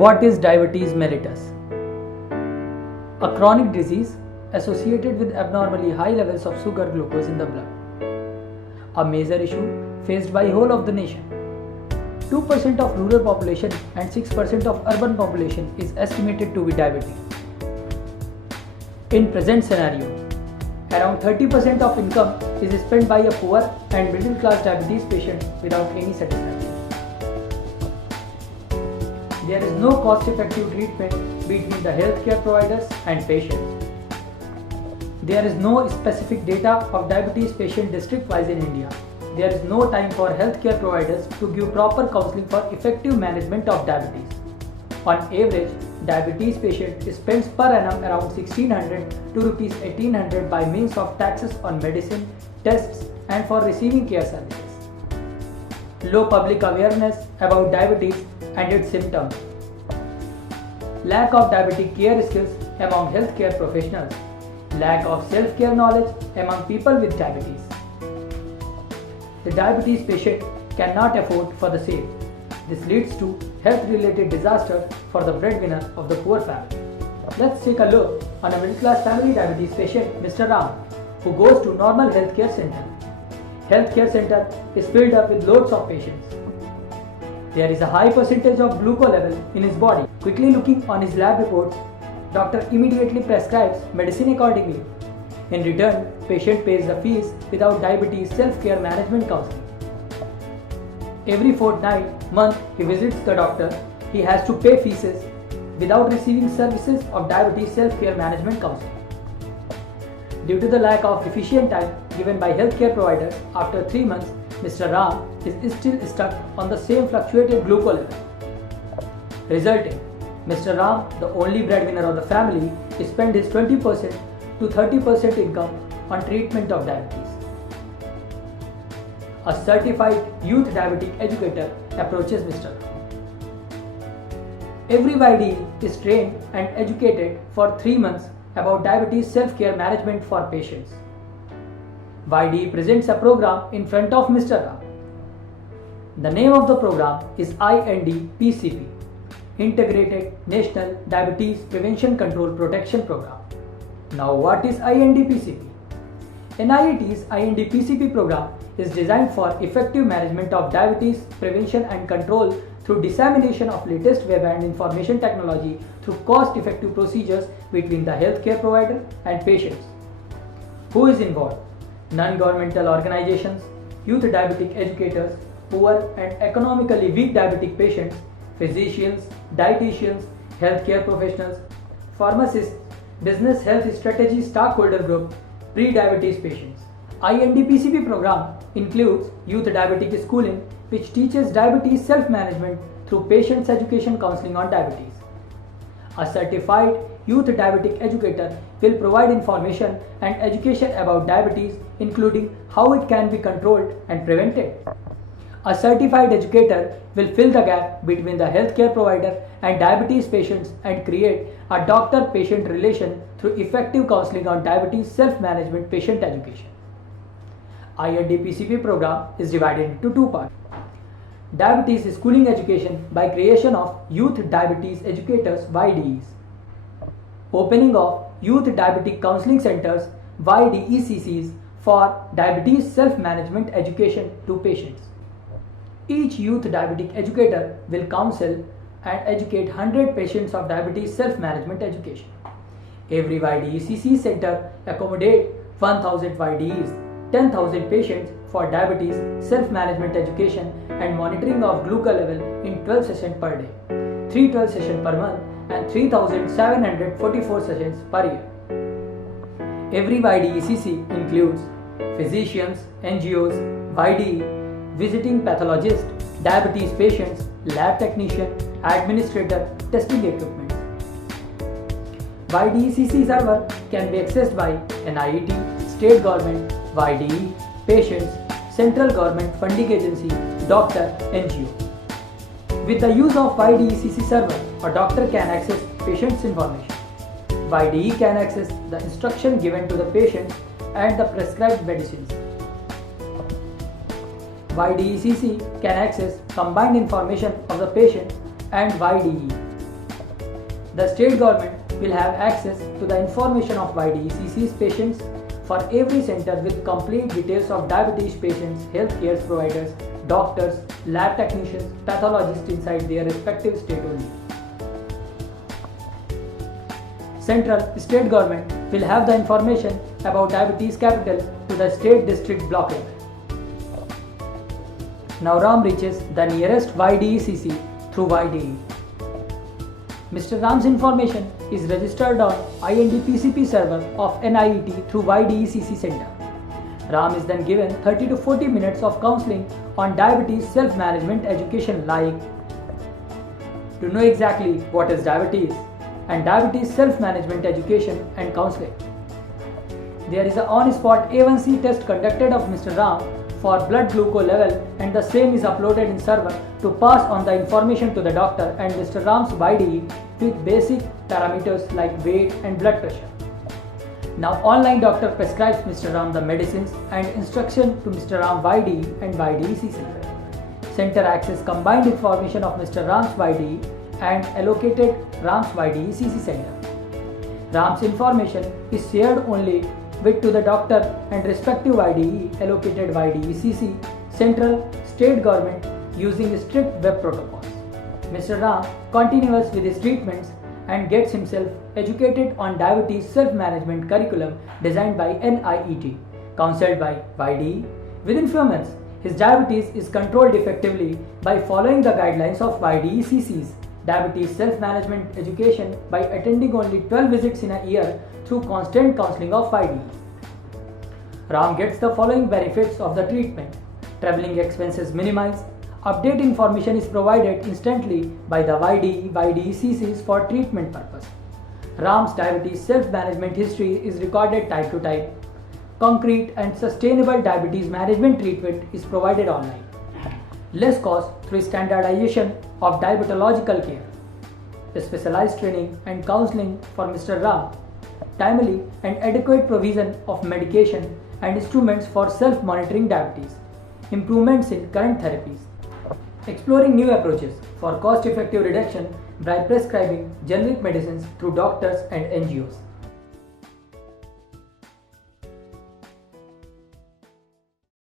What is diabetes mellitus? A chronic disease associated with abnormally high levels of sugar glucose in the blood. A major issue faced by whole of the nation. 2% of rural population and 6% of urban population is estimated to be diabetic. In present scenario, around 30% of income is spent by a poor and middle class diabetes patient without any satisfaction. There is no cost-effective treatment between the healthcare providers and patients. There is no specific data of diabetes patient district-wise in India. There is no time for healthcare providers to give proper counseling for effective management of diabetes. On average, diabetes patient spends per annum around 1600 to rupees 1800 by means of taxes on medicine, tests and for receiving care services. Low public awareness about diabetes and its symptoms. Lack of diabetic care skills among healthcare professionals. Lack of self-care knowledge among people with diabetes. The diabetes patient cannot afford for the same. This leads to health-related disaster for the breadwinner of the poor family. Let's take a look on a middle-class family diabetes patient, Mr. Ram, who goes to normal healthcare center. Healthcare center is filled up with loads of patients. There is a high percentage of glucose level in his body. Quickly looking on his lab reports, doctor immediately prescribes medicine accordingly. In return, patient pays the fees without diabetes self-care management counseling. Every fortnight, month, he visits the doctor. He has to pay fees without receiving services of diabetes self-care management counseling. Due to the lack of efficient time given by healthcare providers, after 3 months, Mr. Ram is still stuck on the same fluctuated glucose level. Resulting, Mr. Ram, the only breadwinner of the family, spends his 20% to 30% income on treatment of diabetes. A certified youth diabetic educator approaches Mr. Ram. Every YDE is trained and educated for 3 months about diabetes self-care management for patients. YDE presents a program in front of Mr. Ram. The name of the program is IND-PCP, Integrated National Diabetes Prevention Control Protection Program. Now what is IND-PCP? NIET's IND-PCP program is designed for effective management of diabetes prevention and control through dissemination of latest web and information technology through cost-effective procedures between the healthcare provider and patients. Who is involved? Non-governmental organizations, youth diabetic educators, poor and economically weak diabetic patients, physicians, dietitians, healthcare professionals, pharmacists, business health strategy stakeholder group, pre-diabetes patients. IND-PCP program includes youth diabetic schooling, which teaches diabetes self-management through patients' education counseling on diabetes. A certified youth diabetic educator will provide information and education about diabetes, including how it can be controlled and prevented. A certified educator will fill the gap between the healthcare provider and diabetes patients and create a doctor-patient relation through effective counseling on diabetes self-management patient education. IND-PCP program is divided into 2 parts. Diabetes schooling education by creation of Youth Diabetes Educators YDEs. Opening of Youth Diabetic Counseling Centers YDECCs for diabetes self-management education to patients. Each youth diabetic educator will counsel and educate 100 patients of diabetes self-management education. Every YDECC center accommodates 1000 YDEs, 10,000 patients for diabetes self-management education and monitoring of glucose level in 12 sessions per day, 312 sessions per month and 3,744 sessions per year. Every YDECC includes physicians, NGOs, YDE, visiting pathologist, diabetes patients, lab technician, administrator, testing equipment. YDECC server can be accessed by NIET, state government, YDE, patients, central government funding agency, doctor, NGO. With the use of YDECC server, a doctor can access patient's information. YDE can access the instruction given to the patient and the prescribed medicines. YDECC can access combined information of the patient and YDE. The state government will have access to the information of YDECC's patients for every center with complete details of diabetes patients, healthcare providers, doctors, lab technicians, pathologists inside their respective state only. Central state government will have the information about diabetes capital to the state district block level. Now Ram reaches the nearest YDECC through YDE. Mr. Ram's information is registered on IND-PCP server of NIET through YDECC center. Ram is then given 30 to 40 minutes of counseling on diabetes self-management education, like to know exactly what is diabetes and diabetes self-management education and counseling. There is an on-spot A1C test conducted of Mr. Ram for blood glucose level, and the same is uploaded in server to pass on the information to the doctor and Mr. Ram's YDE with basic parameters like weight and blood pressure. Now online doctor prescribes Mr. Ram the medicines and instruction to Mr. Ram YDE and YDEC center. Center access combined information of Mr. Ram's YDE and allocated Ram's YDECC center. Ram's information is shared only with to the doctor and respective YDE allocated YDECC central state government using strict web protocols. Mr. Ram continues with his treatments and gets himself educated on diabetes self-management curriculum designed by NIET, counseled by YDE. Within few months, his diabetes is controlled effectively by following the guidelines of YDECC's diabetes self-management education by attending only 12 visits in a year through constant counseling of YDE. Ram gets the following benefits of the treatment: traveling expenses minimized, update information is provided instantly by the YDE, YDECCs for treatment purpose. Ram's diabetes self-management history is recorded type to type. Concrete and sustainable diabetes management treatment is provided online. Less cost through standardization of diabetological care. Specialized training and counseling for Mr. Ram. Timely and adequate provision of medication and instruments for self-monitoring diabetes. Improvements in current therapies. Exploring new approaches for cost-effective reduction by prescribing generic medicines through doctors and NGOs.